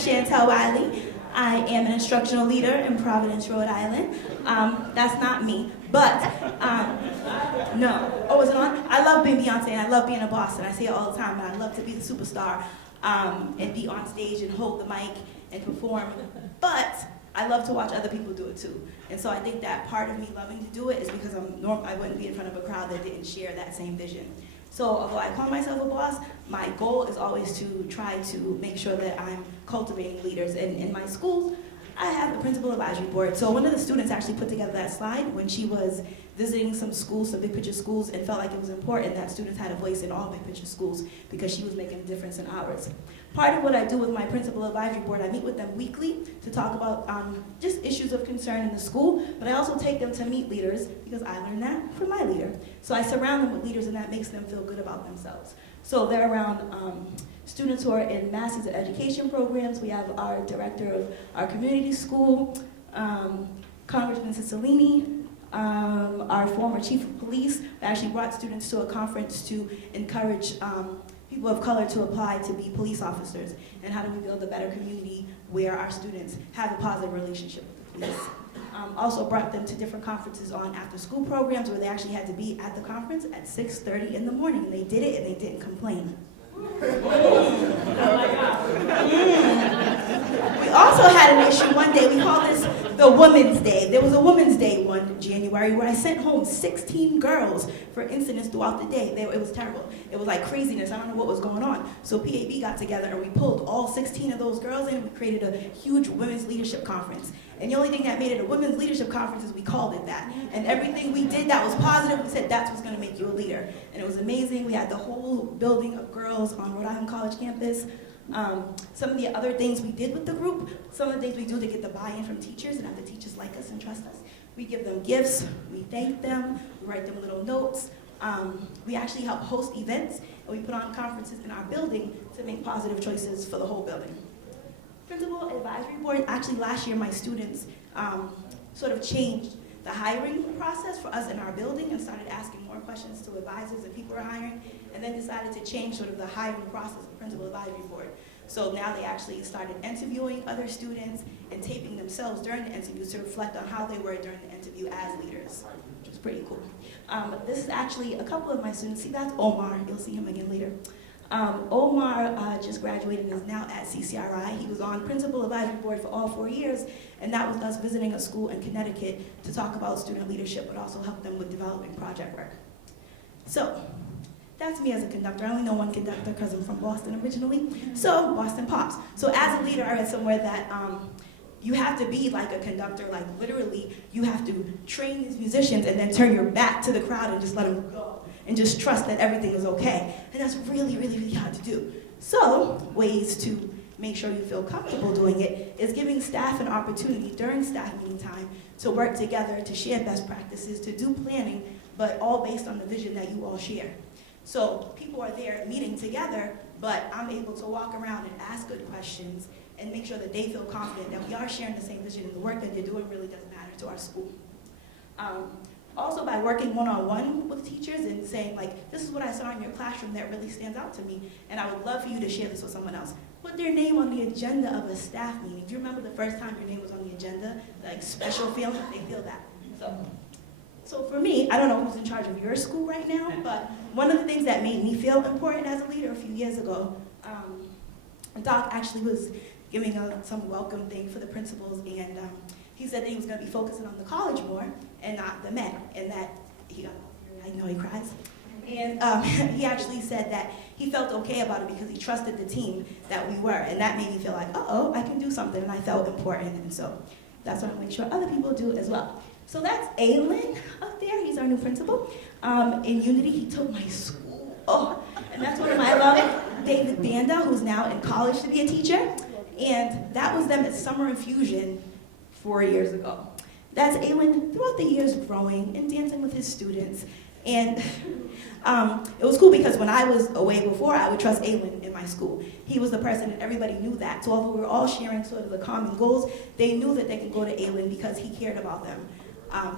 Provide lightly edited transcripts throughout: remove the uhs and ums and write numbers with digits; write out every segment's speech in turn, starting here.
Chantel Wiley. I am an instructional leader in Providence, Rhode Island. That's not me, but no. Oh, is it on? I love being Beyonce and I love being a boss, and I say it all the time, and I love to be the superstar and be on stage and hold the mic and perform, but I love to watch other people do it too. And so I think that part of me loving to do it is because I wouldn't be in front of a crowd that didn't share that same vision. So although I call myself a boss, my goal is always to try to make sure that I'm cultivating leaders. And in my schools, I have a principal advisory board. So one of the students actually put together that slide when she was visiting some schools, some big picture schools, and felt like it was important that students had a voice in all big picture schools because she was making a difference in ours. Part of what I do with my principal advisory board, I meet with them weekly to talk about just issues of concern in the school, but I also take them to meet leaders because I learned that from my leader. So I surround them with leaders, and that makes them feel good about themselves. So they're around students who are in Masters of Education programs. We have our director of our community school, Congressman Cicilline, our former chief of police, actually brought students to a conference to encourage people of color to apply to be police officers, and how do we build a better community where our students have a positive relationship with the police. Also brought them to different conferences on after-school programs where they actually had to be at the conference at 6:30 in the morning, and they did it and they didn't complain. We also had an issue one day. We called this the Women's Day. There was a Women's Day one January where I sent home 16 girls for incidents throughout the day. It was terrible. It was like craziness. I don't know what was going on. So PAB got together and we pulled all 16 of those girls in. We created a huge women's leadership conference. And the only thing that made it a women's leadership conference is we called it that. And everything we did that was positive, we said that's what's going to make you a leader. And it was amazing. We had the whole building of girls on Rhode Island College campus. Some of the other things we did with the group, some of the things we do to get the buy-in from teachers and have the teachers like us and trust us. We give them gifts, we thank them, we write them little notes. We actually help host events, and we put on conferences in our building to make positive choices for the whole building. Principal Advisory Board, actually last year my students sort of changed the hiring process for us in our building and started asking more questions to advisors and people are hiring, and then decided to change sort of the hiring process of Principal Advisory Board. So now they actually started interviewing other students and taping themselves during the interviews to reflect on how they were during the interview as leaders, which is pretty cool. This is actually a couple of my students. See, that's Omar. You'll see him again later. Omar just graduated and is now at CCRI. He was on Principal Advisory Board for all 4 years, and that was us visiting a school in Connecticut to talk about student leadership, but also help them with developing project work. So, that's me as a conductor. I only know one conductor because I'm from Boston originally, so Boston Pops. So as a leader, I read somewhere that you have to be like a conductor, like literally, you have to train these musicians and then turn your back to the crowd and just let them go. And just trust that everything is okay. And that's really, really, really hard to do. So, ways to make sure you feel comfortable doing it is giving staff an opportunity during staff meeting time to work together, to share best practices, to do planning, but all based on the vision that you all share. So, people are there meeting together, but I'm able to walk around and ask good questions and make sure that they feel confident that we are sharing the same vision and the work that they're doing really does matter to our school. Also by working one-on-one with teachers and saying like, this is what I saw in your classroom that really stands out to me, and I would love for you to share this with someone else. Put their name on the agenda of a staff meeting. Do you remember the first time your name was on the agenda? Like special feeling, they feel that. So for me, I don't know who's in charge of your school right now, but one of the things that made me feel important as a leader a few years ago, Doc actually was giving some welcome thing for the principals, and he said that he was going to be focusing on the college more and not the Met, and that I know he cries. And he actually said that he felt okay about it because he trusted the team that we were, and that made me feel like, uh-oh, I can do something, and I felt important, and so that's what I make sure other people do as well. So that's Aylin up there. He's our new principal. In Unity, he took my school. Oh, and that's one of my, I love David Banda, who's now in college to be a teacher, and that was them at Summer Infusion 4 years ago. That's Aylin throughout the years growing and dancing with his students. And it was cool because when I was away before, I would trust Aylin in my school. He was the person, and everybody knew that. So although we were all sharing sort of the common goals, they knew that they could go to Aylin because he cared about them.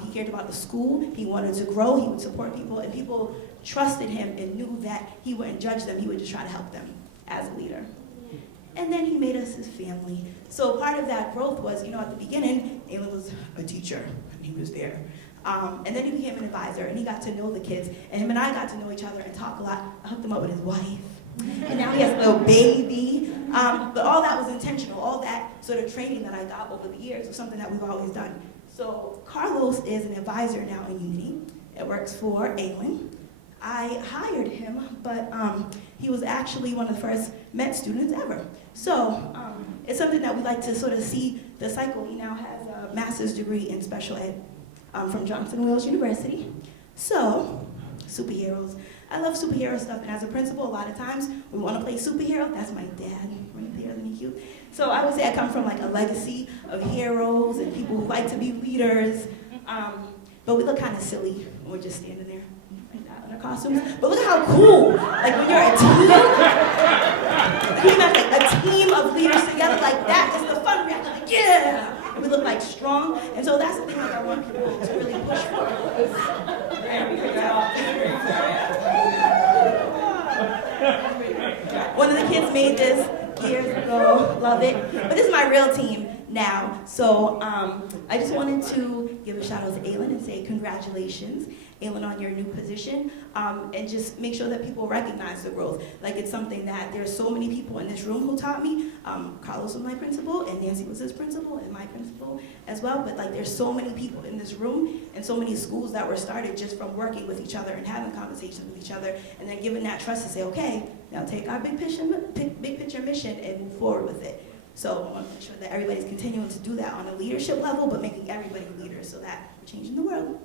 He cared about the school, he wanted to grow, he would support people, and people trusted him and knew that he wouldn't judge them, he would just try to help them as a leader. And then he made us his family. So part of that growth was, at the beginning, Aylin was a teacher, and he was there. And then he became an advisor, and he got to know the kids. And him and I got to know each other and talk a lot. I hooked him up with his wife. And now he has a little baby. But all that was intentional. All that sort of training that I got over the years was something that we've always done. So Carlos is an advisor now in Unity. It works for Aylin. I hired him, but he was actually one of the first med students ever. So it's something that we like to sort of see the cycle. He now has a master's degree in special ed from Johnson Wales University. So, superheroes. I love superhero stuff, and as a principal, a lot of times we want to play superhero. That's my dad right there, isn't he cute? So I would say I come from like a legacy of heroes and people who like to be leaders. But we look kind of silly when we're just standing there like that in our costumes. But look at how cool! Like when you're a team, like you imagine like a team of leaders together like that is the fun reaction. Like, yeah! And we look like strong, and so that's the thing that I want people to really push for. One of the kids made this years ago, love it. But this is my real team now. So I just wanted to give a shout out to Aylin and say congratulations, Aylin, on your new position, and just make sure that people recognize the growth. Like it's something that there's so many people in this room who taught me. Carlos was my principal, and Nancy was his principal, and my principal as well. But like there's so many people in this room, and so many schools that were started just from working with each other and having conversations with each other, and then giving that trust to say, okay, now take our big picture mission and move forward with it. So I want to make sure that everybody's continuing to do that on a leadership level, but making everybody leaders so that we're changing the world.